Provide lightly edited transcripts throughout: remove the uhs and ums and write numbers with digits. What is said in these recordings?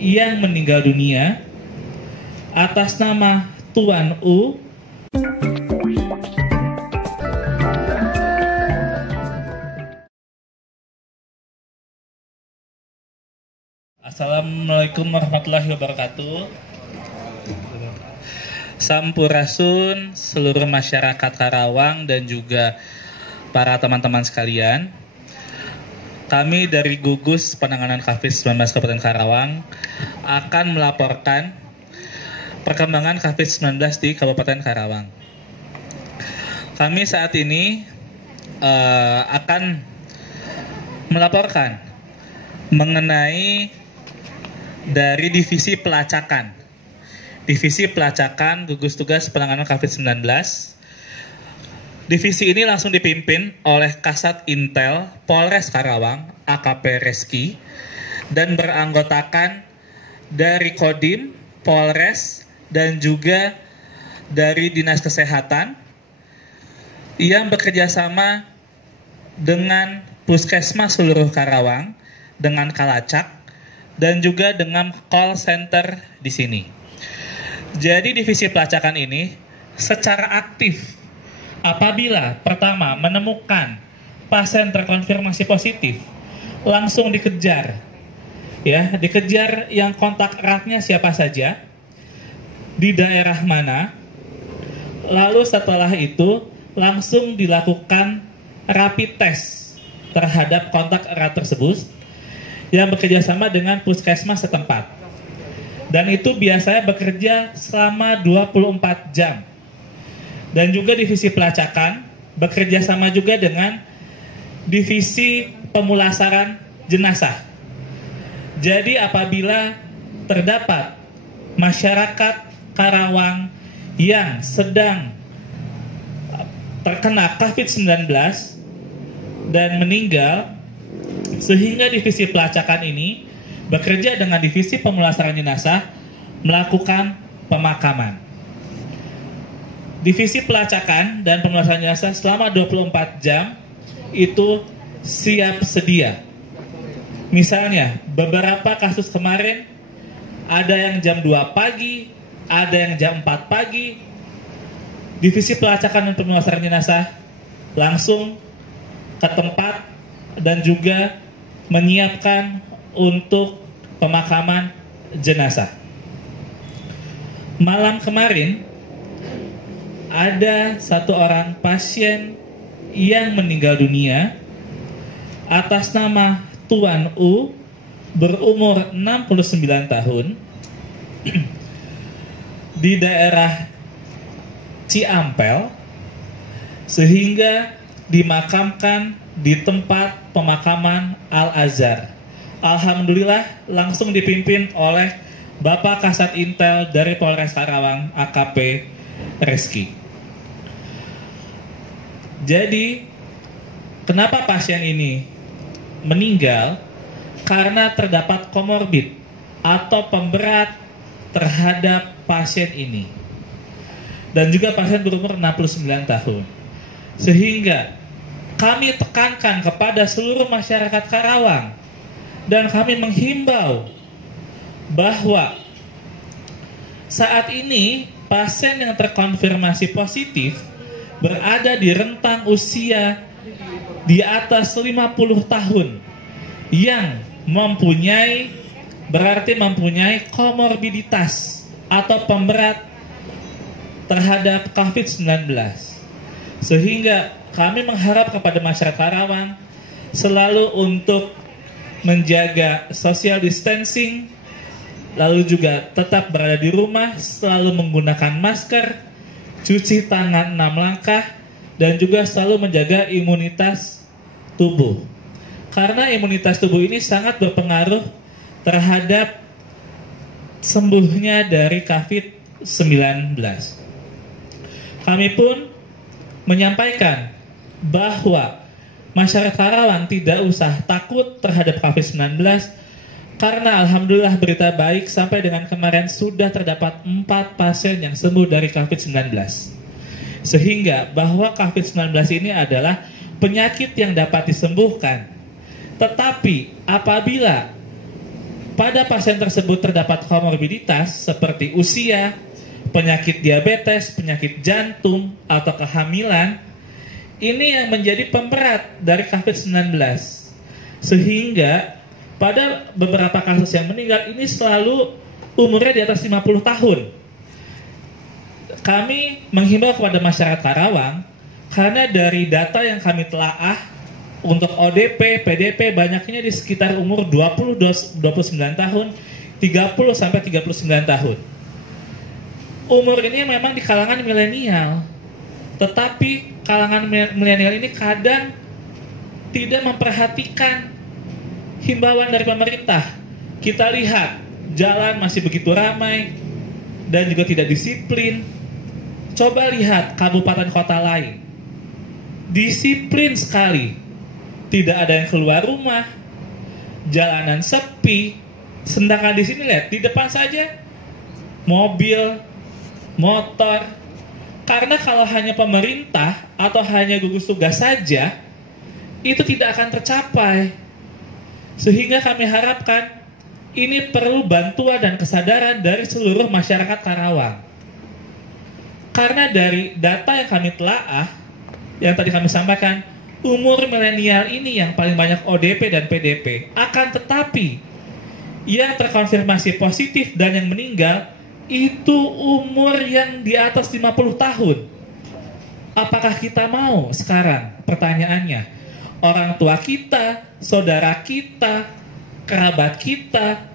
yang meninggal dunia atas nama Tuan U. Assalamualaikum warahmatullahi wabarakatuh. Sampurasun seluruh masyarakat Karawang dan juga para teman-teman sekalian. Kami dari Gugus Penanganan COVID-19 Kabupaten Karawang akan melaporkan perkembangan COVID-19 di Kabupaten Karawang. Kami saat ini akan melaporkan mengenai dari Divisi Pelacakan. Divisi Pelacakan Gugus Tugas Penanganan COVID-19. Divisi ini langsung dipimpin oleh Kasat Intel Polres Karawang, AKP Reski, dan beranggotakan dari Kodim, Polres, dan juga dari Dinas Kesehatan yang bekerjasama dengan Puskesmas seluruh Karawang, dengan Kalacak, dan juga dengan call center di sini. Jadi Divisi Pelacakan ini secara aktif apabila pertama menemukan pasien terkonfirmasi positif, langsung dikejar. Ya, dikejar yang kontak eratnya siapa saja, di daerah mana. Lalu setelah itu langsung dilakukan rapid test terhadap kontak erat tersebut yang bekerjasama dengan puskesmas setempat. Dan itu biasanya bekerja selama 24 jam. Dan juga Divisi Pelacakan bekerja sama juga dengan Divisi Pemulasaran Jenazah. Jadi apabila terdapat masyarakat Karawang yang sedang terkena COVID-19 dan meninggal, sehingga Divisi Pelacakan ini bekerja dengan Divisi Pemulasaran Jenazah melakukan pemakaman. Divisi Pelacakan dan Pemulasaran Jenazah selama 24 jam itu siap sedia. Misalnya, beberapa kasus kemarin ada yang jam 2 pagi, ada yang jam 4 pagi. Divisi Pelacakan dan Pemulasaran Jenazah langsung ke tempat dan juga menyiapkan untuk pemakaman jenazah. Malam kemarin ada satu orang pasien yang meninggal dunia atas nama Tuan U, berumur 69 tahun, di daerah Ciampel, sehingga dimakamkan di tempat pemakaman Al-Azhar. Alhamdulillah langsung dipimpin oleh Bapak Kasat Intel dari Polres Karawang, AKP Reski. Jadi, kenapa pasien ini meninggal? Karena terdapat komorbid atau pemberat terhadap pasien ini. Dan juga pasien berumur 69 tahun. Sehingga kami tekankan kepada seluruh masyarakat Karawang dan kami menghimbau bahwa saat ini pasien yang terkonfirmasi positif berada di rentang usia di atas 50 tahun yang berarti mempunyai komorbiditas atau pemberat terhadap COVID-19. Sehingga kami mengharap kepada masyarakat Karawang selalu untuk menjaga social distancing, lalu juga tetap berada di rumah, selalu menggunakan masker, cuci tangan 6 langkah, dan juga selalu menjaga imunitas tubuh. Karena imunitas tubuh ini sangat berpengaruh terhadap sembuhnya dari COVID-19. Kami pun menyampaikan bahwa masyarakat Karawang tidak usah takut terhadap COVID-19 karena alhamdulillah berita baik sampai dengan kemarin sudah terdapat 4 pasien yang sembuh dari COVID-19. Sehingga bahwa COVID-19 ini adalah penyakit yang dapat disembuhkan. Tetapi apabila pada pasien tersebut terdapat komorbiditas seperti usia, penyakit diabetes, penyakit jantung, atau kehamilan, ini yang menjadi pemberat dari COVID-19. Sehingga pada beberapa kasus yang meninggal ini selalu umurnya di atas 50 tahun. Kami menghimbau kepada masyarakat Karawang, karena dari data yang kami telaah, untuk ODP, PDP banyaknya di sekitar umur 20-29 tahun, 30-39 tahun. Umur ini memang di kalangan milenial, tetapi kalangan milenial ini kadang tidak memperhatikan himbauan dari pemerintah. Kita lihat, jalan masih begitu ramai dan juga tidak disiplin. Coba lihat kabupaten kota lain, disiplin sekali. Tidak ada yang keluar rumah, jalanan sepi. Sedangkan di sini lihat, di depan saja mobil, motor. Karena kalau hanya pemerintah atau hanya gugus tugas saja, itu tidak akan tercapai. Sehingga kami harapkan ini perlu bantuan dan kesadaran dari seluruh masyarakat Karawang. Karena dari data yang kami telaah, yang tadi kami sampaikan, umur milenial ini yang paling banyak ODP dan PDP. Akan tetapi yang terkonfirmasi positif dan yang meninggal itu umur yang di atas 50 tahun. Apakah kita mau sekarang? Pertanyaannya, orang tua kita, saudara kita, kerabat kita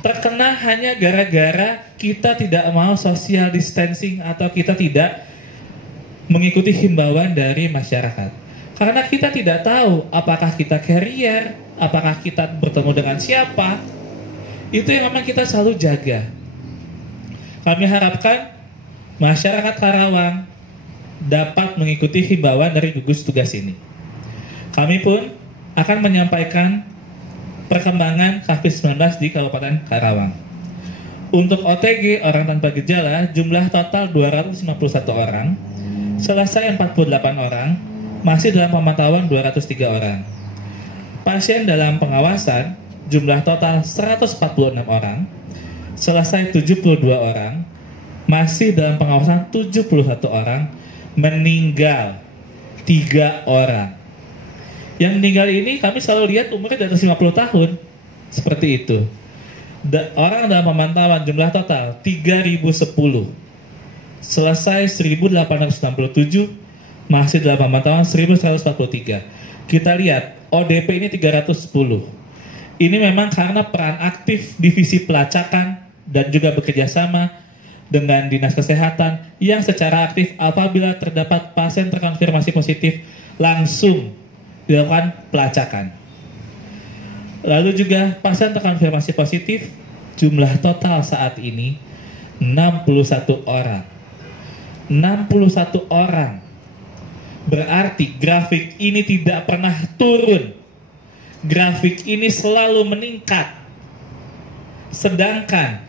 terkena hanya gara-gara kita tidak mau social distancing atau kita tidak mengikuti himbauan dari masyarakat. Karena kita tidak tahu apakah kita carrier, apakah kita bertemu dengan siapa. Itu yang memang kita selalu jaga. Kami harapkan masyarakat Karawang dapat mengikuti himbauan dari gugus tugas ini. Kami pun akan menyampaikan perkembangan COVID-19 di Kabupaten Karawang. Untuk OTG orang tanpa gejala, jumlah total 251 orang. Selesai 48 orang, masih dalam pemantauan 203 orang. Pasien dalam pengawasan, jumlah total 146 orang. Selesai 72 orang, masih dalam pengawasan 71 orang. Meninggal 3 orang. Yang meninggal ini kami selalu lihat umurnya di atas 50 tahun. Seperti itu. Orang dalam pemantauan jumlah total 3010. Selesai 1867, masih dalam pemantauan 1143. Kita lihat ODP ini 310. Ini memang karena peran aktif divisi pelacakan dan juga bekerjasama dengan dinas kesehatan yang secara aktif apabila terdapat pasien terkonfirmasi positif langsung dilakukan pelacakan. Lalu juga pasien terkonfirmasi positif jumlah total saat ini 61 orang. 61 orang. Berarti grafik ini tidak pernah turun. Grafik ini selalu meningkat. Sedangkan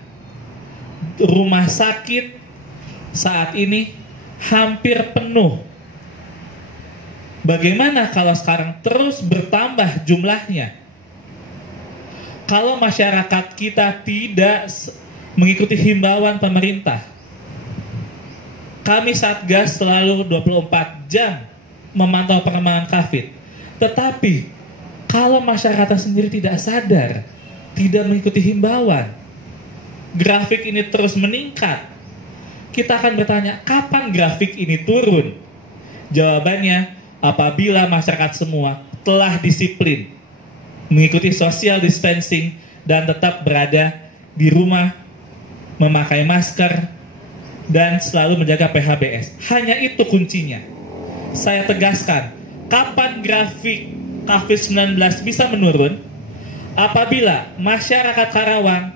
rumah sakit saat ini hampir penuh. Bagaimana kalau sekarang terus bertambah jumlahnya? Kalau masyarakat kita tidak mengikuti himbauan pemerintah, kami Satgas selalu 24 jam memantau perkembangan COVID. Tetapi kalau masyarakat sendiri tidak sadar, tidak mengikuti himbauan, grafik ini terus meningkat, kita akan bertanya, kapan grafik ini turun? Jawabannya, apabila masyarakat semua telah disiplin, mengikuti social distancing, dan tetap berada di rumah, memakai masker, dan selalu menjaga PHBS. Hanya itu kuncinya. Saya tegaskan, kapan grafik COVID-19 bisa menurun? Apabila masyarakat Karawang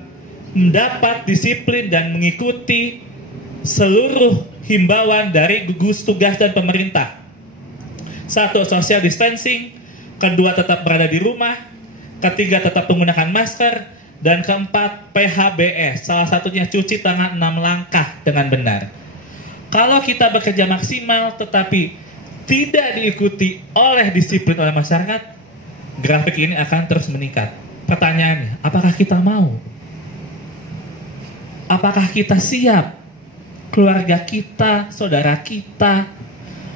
mendapat disiplin dan mengikuti seluruh himbauan dari gugus tugas dan pemerintah. 1. Social distancing. 2. Tetap berada di rumah. 3. Tetap menggunakan masker. Dan 4. PHBS. Salah satunya cuci tangan 6 langkah dengan benar. Kalau kita bekerja maksimal tetapi tidak diikuti oleh disiplin oleh masyarakat, grafik ini akan terus meningkat. pertanyaannya, apakah kita mau? Apakah kita siap? Keluarga kita, saudara kita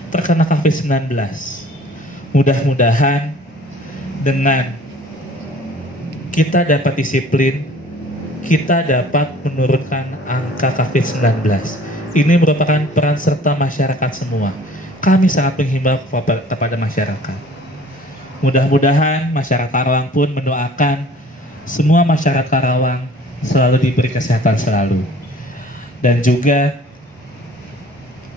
terkena COVID-19. Mudah-mudahan dengan kita dapat disiplin, kita dapat menurunkan angka COVID-19. Ini merupakan peran serta masyarakat semua. Kami sangat menghimbau kepada masyarakat. Mudah-mudahan masyarakat Karawang pun mendoakan semua masyarakat Karawang selalu diberi kesehatan selalu. Dan juga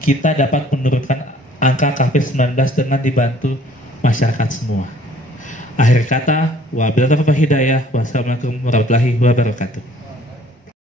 kita dapat menurunkan angka COVID-19 dengan dibantu masyarakat semua. Akhir kata, wabillahi taufiq wal hidayah. Wassalamualaikum warahmatullahi wabarakatuh.